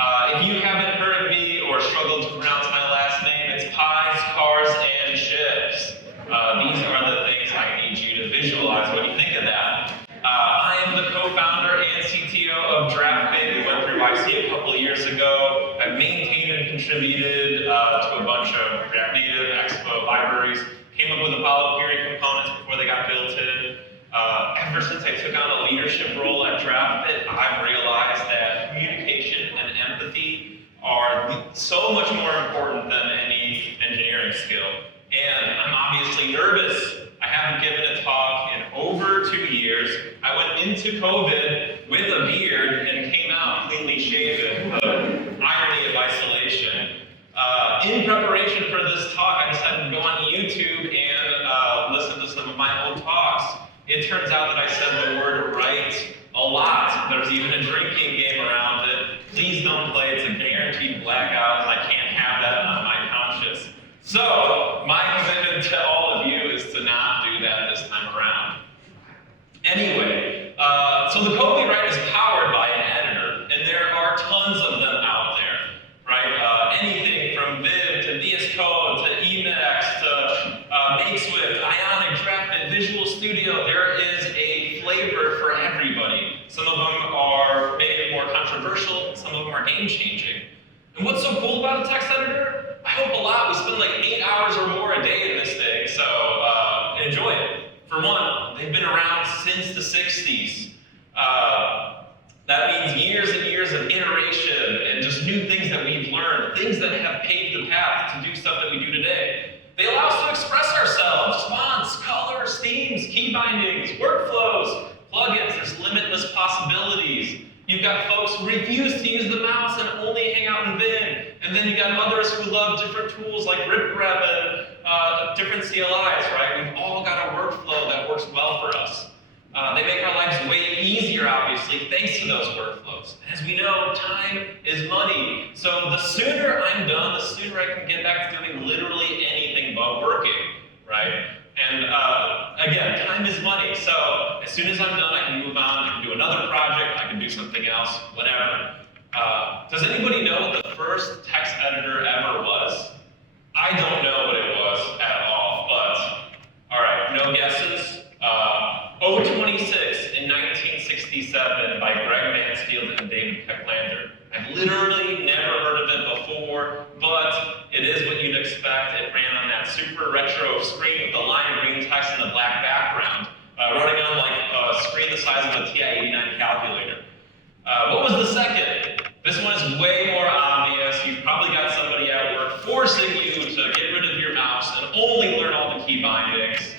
If you haven't heard of me or struggled to pronounce my last name, it's pies, cars, and ships. These are the things I need you to visualize when you think of that. I am the co-founder and CTO of Draftbit. We went through YC a couple of years ago. I've maintained and contributed to a bunch of React Native, Expo libraries. Came up with Apollo query components before they got built in. Ever since I took on a leadership role at Draftbit, I've realized that communication and empathy are so much more important than any engineering skill. And I'm obviously nervous. I haven't given a talk in over 2 years. I went into COVID with a beard and came out cleanly shaven. The irony of isolation. In preparation for this talk, I decided to go on YouTube and listen to some of my old talks. It turns out that I said the word right a lot. There's even a drinking game around it. Please don't play, it's a guaranteed blackout, and I can't have that on my conscience. So, my commitment to all of you is to not do that this time around. Anyway, so the code we write is powered by an editor, and there are tons of them out there, right? Anything from Viv to VS Code to Emacs to MakeSwift, Ionic, Draftbit, Visual Studio. There is a flavor for everybody. Some of them are maybe more controversial, some of them are game-changing. And what's so cool about a text editor? I hope a lot. We spend like 8 hours or more a day in this thing, so enjoy it. For one, they've been around since the 60s. That means years and years of iteration and just new things that we've learned, things that have paved the path to do stuff that we do today. They allow us to express ourselves, fonts, colors, themes, key bindings, workflows, plugins. There's limitless possibilities. You've got folks who refuse to use the mouse and only hang out in Vim. And then you've got others who love different tools like RipRep and different CLIs, right? We've all got a workflow that works well for us. They make our lives way easier, obviously, thanks to those workflows. As we know, time is money. So the sooner I'm done, the sooner I can get back to doing literally anything but working, right? And again, time is money. So as soon as I'm done, I can move on, I can do another project, I can do something else, whatever. Does anybody know what the first text editor ever was? I don't know what it was at all, but all right, no guesses? 026 in 1967 by Greg Mansfield and David Pecklander. I've literally never heard of it before, but it is what you'd expect. It ran on that super retro screen with the lime green text and the black background, running on like a screen the size of a TI-89 calculator. What was the second? This one is way more obvious. You've probably got somebody at work forcing you to get rid of your mouse and only learn all the key bindings.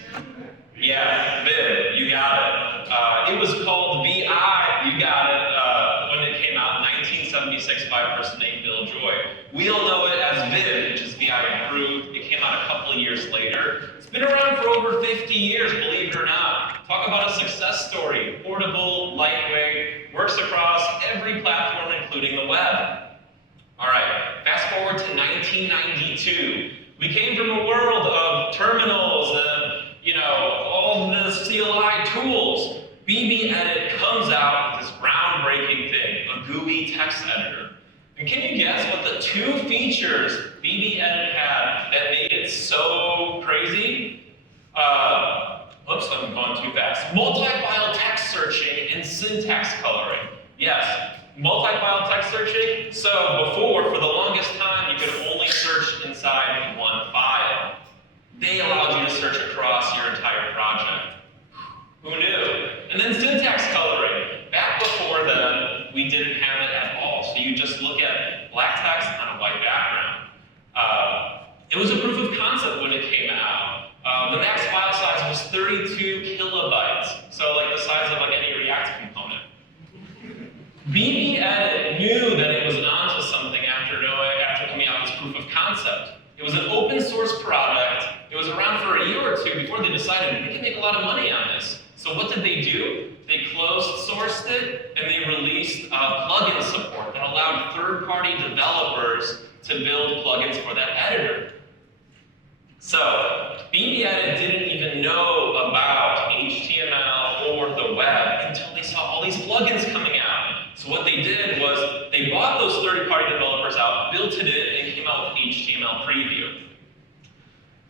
Yeah, Viv, you got it. It was called VI, you got it, when it came out in 1976 by a person named Bill Joy. We all know it as Viv, which is VI improved. It came out a couple of years later. It's been around for over 50 years, believe it or not. Talk about a success story. Portable, lightweight, works across every platform, including the web. All right, fast forward to 1992. We came from a world of terminals and all the CLI tools. BBEdit comes out with this groundbreaking thing, a GUI text editor. And can you guess what the 2 features BBEdit had that made it so crazy? Oops, I'm going too fast. Multi-file text searching and syntax coloring. Yes, multi-file text searching. So before, for the longest time, you could only search inside one file. They allowed you to search across your entire project. Who knew? And then syntax coloring. Back before then, we didn't have it at all. So you just look at black text on a white background. It was a proof of concept when it came out. The max file size was 32 kilobytes. So like the size of like any React component. BBEdit knew that it was onto something after coming out with this proof of concept. It was an open source product. It was around for a year or two before they decided we can make a lot of money on this. So what did they do? They closed sourced it and they released plugin support that allowed third-party developers to build plugins for that editor. So BBEdit didn't even know about HTML or the web until they saw all these plugins coming out. So what they did was they bought those third-party developers out, built it in, and came out with HTML preview.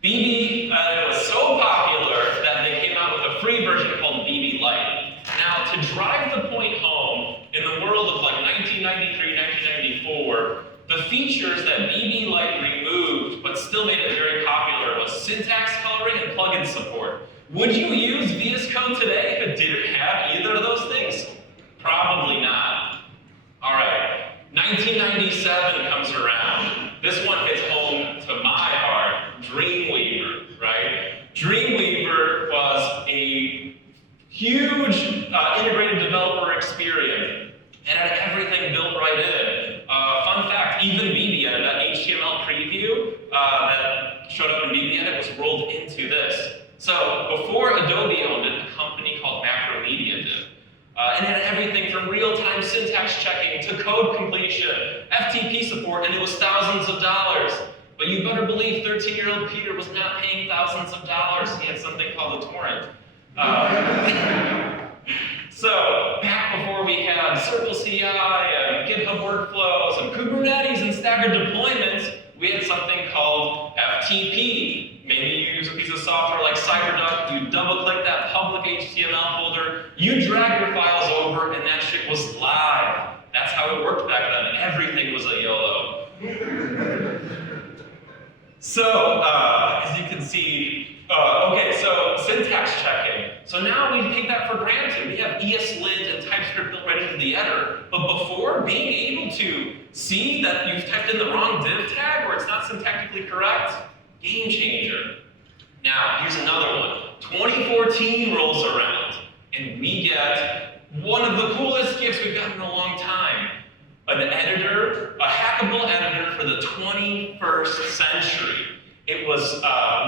BB was so popular that they came out with a free version called BB Lite. Now, to drive the point home, in the world of like 1993, 1994, the features that BB Lite removed but still made it very popular was syntax coloring and plugin support. Would you use VS Code today if it didn't have either of those things? Probably not. All right, 1997 comes around. This one hits home to my heart, Dreamweaver, right? Dreamweaver was a huge integrated developer experience. It had everything built right in. Fun fact, even BBEdit, that HTML preview that showed up in BBEdit was rolled into this. So before Adobe owned it, a company called Macromedia did. And it had everything from real-time syntax checking to code completion, FTP support, and it was thousands of dollars. But you better believe 13-year-old Peter was not paying thousands of dollars. He had something called a torrent. So back before we had Circle CI and GitHub workflows and Kubernetes and staggered deployments, we had something called FTP. Maybe you use a piece of software like CyberDuck, you double-click that public HTML folder, you drag your files over, and that shit was live. That's how it worked back then. Everything was a YOLO. So, as you can see, okay, so syntax checking. So now we take that for granted. We have ESLint and TypeScript built right into the editor. But before, being able to see that you've typed in the wrong div tag or it's not syntactically correct, game changer. Now, here's another one. 2014 rolls around, and we get one of the coolest gifts we've gotten in a long time. An editor, a hackable editor for the 21st century. It was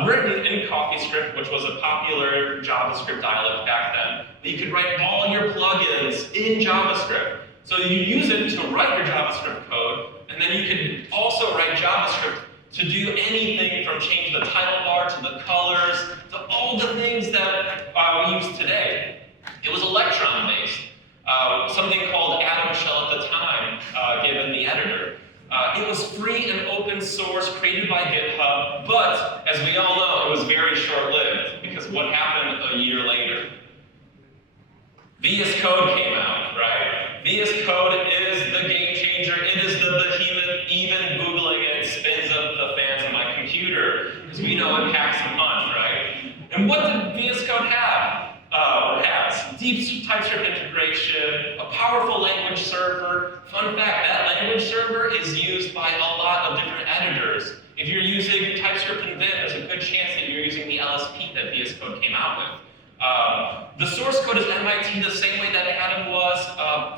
written in CoffeeScript, which was a popular JavaScript dialect back then. But you could write all your plugins in JavaScript. So you use it to write your JavaScript code, and then you could also write JavaScript to do anything from change the title bar to the colors to all the things that we use today. It was Electron-based. Something called Atom Shell at the time, given the editor. It was free and open source, created by GitHub, but as we all know, it was very short-lived, because what happened a year later? VS Code came out, right? VS Code is the game changer. It is the behemoth. Even Googling it spins up the fans on my computer, because we know it packs a punch, right? And what did VS Code have? It has deep TypeScript integration, a powerful language server. Fun fact, that language server is used by a lot of different editors. If you're using TypeScript and Vim, there's a good chance that you're using the LSP that VS Code came out with. The source code is MIT the same way that Atom was.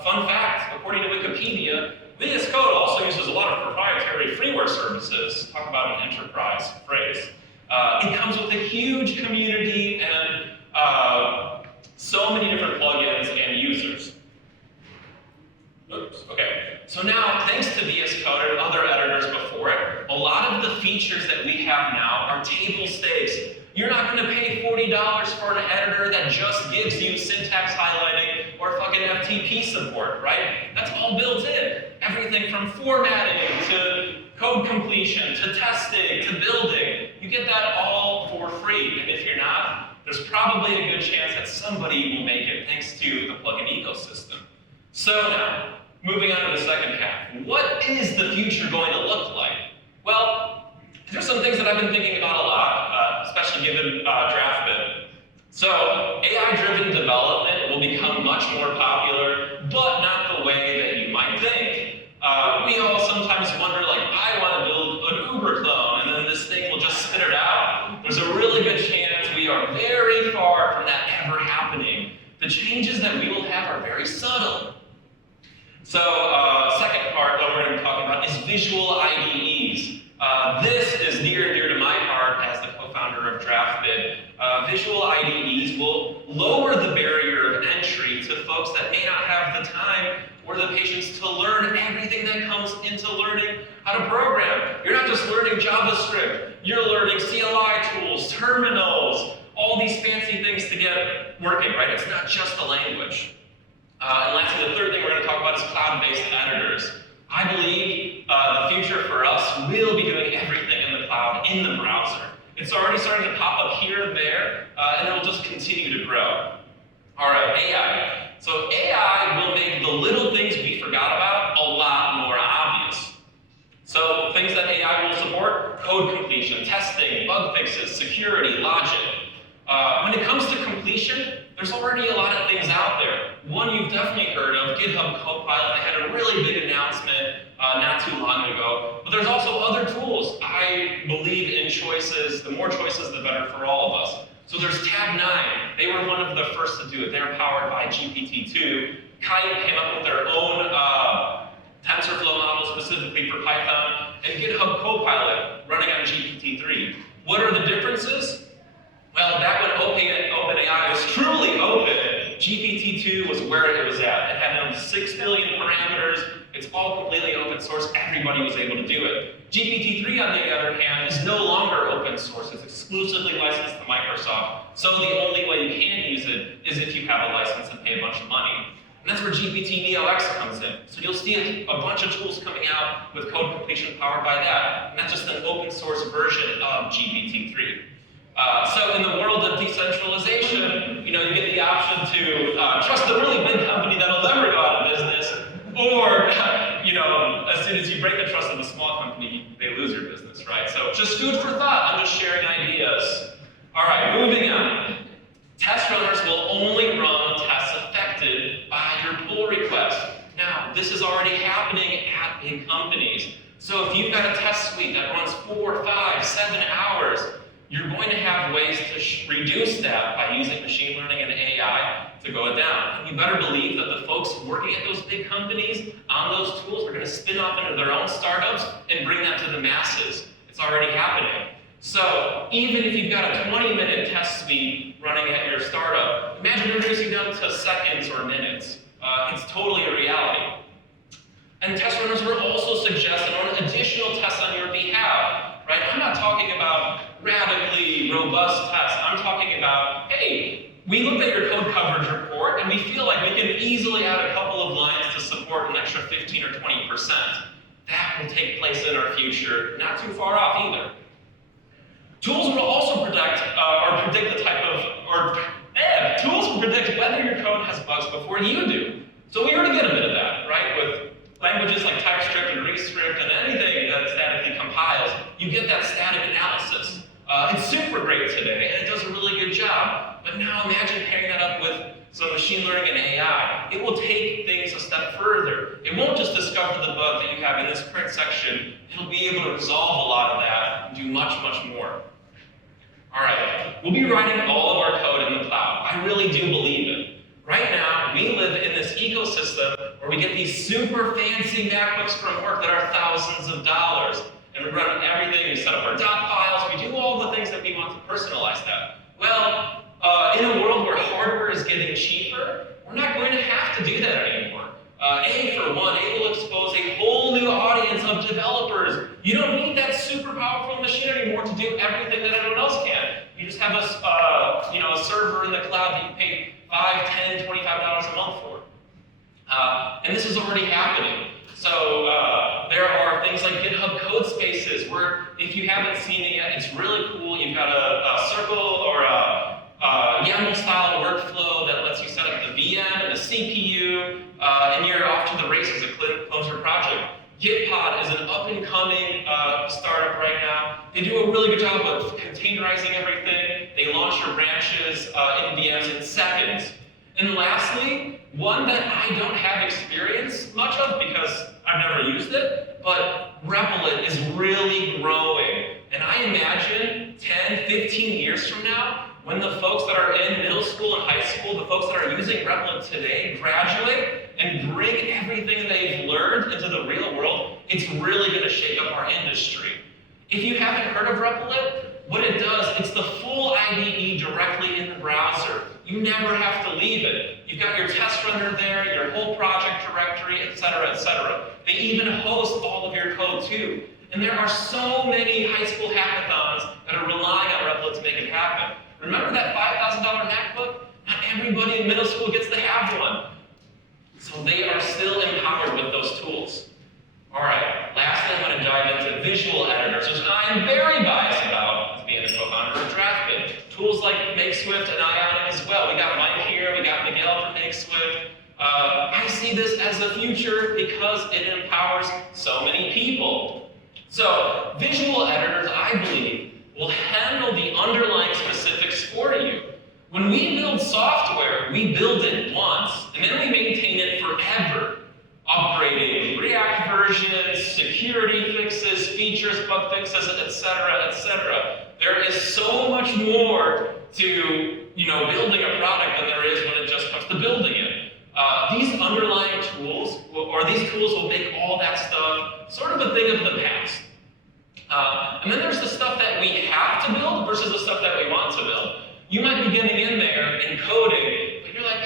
Fun fact, according to Wikipedia, VS Code also uses a lot of proprietary freeware services. Talk about an enterprise phrase. It comes with a huge community and so many different plugins and users. Oops, okay. So now, thanks to VS Code and other editors before it, a lot of the features that we have now are table stakes. You're not going to pay $40 for an editor that just gives you syntax highlighting or fucking FTP support, right? That's all built in. Everything from formatting to code completion to testing to building. You get that all for free, and if you're not, there's probably a good chance that somebody will make it thanks to the plugin ecosystem. So now, moving on to the second half. What is the future going to look like? Well, there's some things that I've been thinking about a lot, especially given Draftbit. So, AI-driven development will become much more popular, but not the way that you might think. We all sometimes wonder, like, I want to build an Uber clone, and then this thing will just spit it out. There's a really good chance we are very far from that ever happening. The changes that we will have are very subtle. So, second part that we're going to be talking about is visual IDEs. This is near and dear to my heart as the co-founder of Draftbit. Visual IDEs will lower the barrier of entry to folks that may not have the time or the patience to learn everything that comes into learning how to program. You're not just learning JavaScript, you're learning CLI tools, terminals, all these fancy things to get working, right? It's not just the language. And lastly, the third thing we're going to talk about is cloud-based editors. I believe the future for us will be doing everything in the cloud, in the browser. It's already starting to pop up here and there, and it'll just continue to grow. All right, AI. So AI will make the little things we forgot about a lot more obvious. So things that AI will support: code completion, testing, bug fixes, security, logic. When it comes to completion, there's already a lot of things out there. One you've definitely heard of, GitHub Copilot. They had a really big announcement not too long ago. But there's also other tools. I believe in choices. The more choices, the better for all of us. So there's Tab9. They were one of the first to do it. They're powered by GPT-2. Kite came up with their own TensorFlow model specifically for Python, and GitHub Copilot running on GPT-3. What are the differences? Well, back when OpenAI was truly open, GPT-2 was where it was at. It had no 6 billion parameters. It's all completely open source. Everybody was able to do it. GPT-3, on the other hand, is no longer open source. It's exclusively licensed to Microsoft. So the only way you can use it is if you have a license and pay a bunch of money. And that's where GPT NeoX comes in. So you'll see a bunch of tools coming out with code completion powered by that. And that's just an open source version of GPT-3. So in the world of decentralization, you get the option to trust a really big company that'll never go out of business, or as soon as you break the trust of a small company, they lose your business, right? So just food for thought. I'm just sharing ideas. All right, moving on. Test runners will only run tests affected by your pull request. Now, this is already happening at big companies. So if you've got a test suite that runs 4, 5, 7 hours, you're going to have ways to reduce that by using machine learning and AI to go it down. And you better believe that the folks working at those big companies on those tools are going to spin off into their own startups and bring that to the masses. It's already happening. So even if you've got a 20-minute test suite running at your startup, imagine reducing them to seconds or minutes. It's totally a reality. And test runners will also suggest and run additional tests on your behalf, right? I'm not talking about radically robust tests. I'm talking about, hey, we looked at your code coverage report and we feel like we can easily add a couple of lines to support an extra 15 or 20%. That will take place in our future, not too far off either. Tools will also predict tools will predict whether your code has bugs before you do. So we already get a bit of that, right? With languages like TypeScript and ReScript and anything that statically compiles, you get that static analysis. It's super great today, and it does a really good job. But now imagine pairing that up with some machine learning and AI. It will take things a step further. It won't just discover the bug that you have in this current section. It'll be able to resolve a lot of that and do much, much more. All right, we'll be writing all of our code in the cloud. I really do believe it. Right now, we live in this ecosystem where we get these super fancy MacBooks from work that are thousands of dollars. And we run everything, we set up our dot files, we do all the things that we want to personalize that. Well, in a world where hardware is getting cheaper, we're not going to have to do that anymore. For one, it will expose a whole new audience of developers. You don't need that super powerful machine anymore to do everything that everyone else can. You just have a server in the cloud that you pay $5, $10, $25 a month for. And this is already happening. So there are things like GitHub code spaces where, if you haven't seen it yet, it's really cool. You've got a circle or a YAML style workflow that lets you set up the VM and the CPU, and you're off to the races to close your project. Gitpod is an up-and-coming startup right now. They do a really good job of containerizing everything. They launch your branches in VMs in seconds. And lastly, one that I don't have experience much of because I've never used it, but Replit is really growing. And I imagine 10, 15 years from now, when the folks that are in middle school and high school, the folks that are using Replit today, graduate and bring everything they've learned into the real world, it's really going to shake up our industry. If you haven't heard of Replit, what it does, it's the full IDE directly in the browser. You never have to leave it. You've got your test runner there, your whole project directory, etc., etc. They even host all of your code too. And there are so many high school hackathons that are relying on Replit to make it happen. Remember that $5,000 MacBook? Not everybody in middle school gets to have one. So they are still empowered with those tools. All right, lastly, I'm going to dive into visual editors, which I am very biased about as being the co-founder of Draftbit. Tools like MakeSwift and Ionic as well. We got Mike here, we got Miguel from MakeSwift. I see this as the future because it empowers so many people. So, visual editors, I believe, will handle the underlying specifics for you. When we build software, we build it once, and then we maintain it forever. Upgrading React versions, security fixes, features, bug fixes, etc., etc. There is so much more to building a product than there is when it just comes to building it. These underlying tools, or these tools will make all that stuff sort of a thing of the past. And then there's the stuff that we have to build versus the stuff that we want to build. You might be getting in there and coding, but you're like,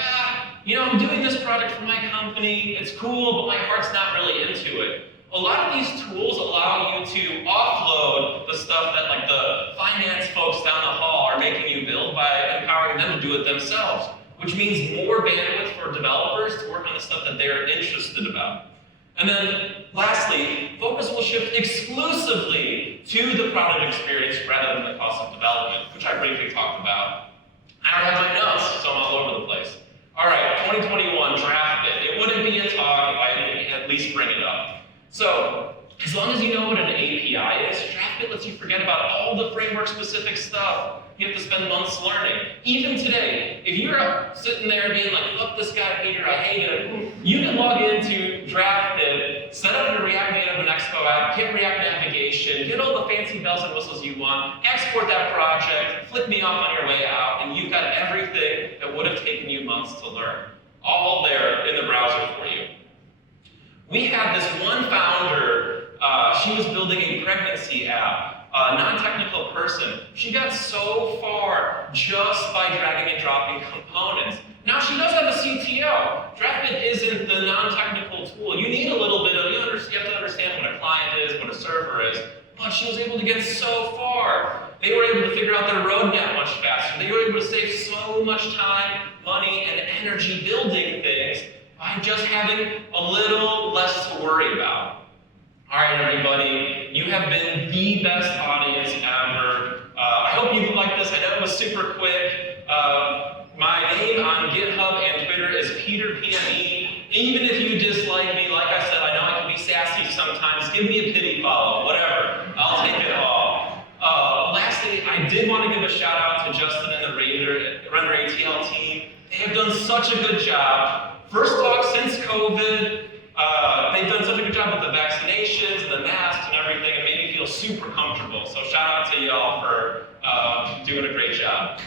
I'm doing this project for my company, it's cool, but my heart's not really into it. A lot of these tools allow you to offload the stuff that like the finance folks down the hall are making you build by empowering them to do it themselves, which means more bandwidth for developers to work on the stuff that they're interested about. And then lastly, focus will shift exclusively to the product experience rather than the cost of development, which I briefly talked about. I don't have my notes, so I'm all over the place. All right, 2021, Draftbit. It wouldn't be a talk if I didn't at least bring it up. So, as long as you know what an API is, Draftbit lets you forget about all the framework-specific stuff you have to spend months learning. Even today, if you're sitting there being like, fuck this guy Peter, I hate him, you can log into Draftbit, set up your React Native and Expo app, get React navigation, get all the fancy bells and whistles you want, export that project, flick me off on your way out, and you've got everything that would have taken you months to learn. All there in the browser for you. We had this one founder, she was building a pregnancy app, a non-technical person. She got so far just by dragging and dropping components. Now she does have a CTO. Draftbit isn't the non-technical tool. You need a little bit of, you have to understand what a client is, what a server is, but she was able to get so far. They were able to figure out their roadmap much faster. They were able to save so much time, money, and energy building things by just having a little less to worry about. All right, everybody, you have been the best audience ever. I hope you liked this. I know it was super quick. My name on GitHub and Twitter is PeterPME. Even if you dislike me, like I said, I know I can be sassy sometimes. Give me a pity follow, whatever. I'll take it all. Lastly, I did want to give a shout out to Justin and the RenderATL team. They have done such a good job. First talk since COVID. They've done such a good job with the vaccinations and the masks and everything. It made me feel super comfortable. So shout out to y'all for doing a great job.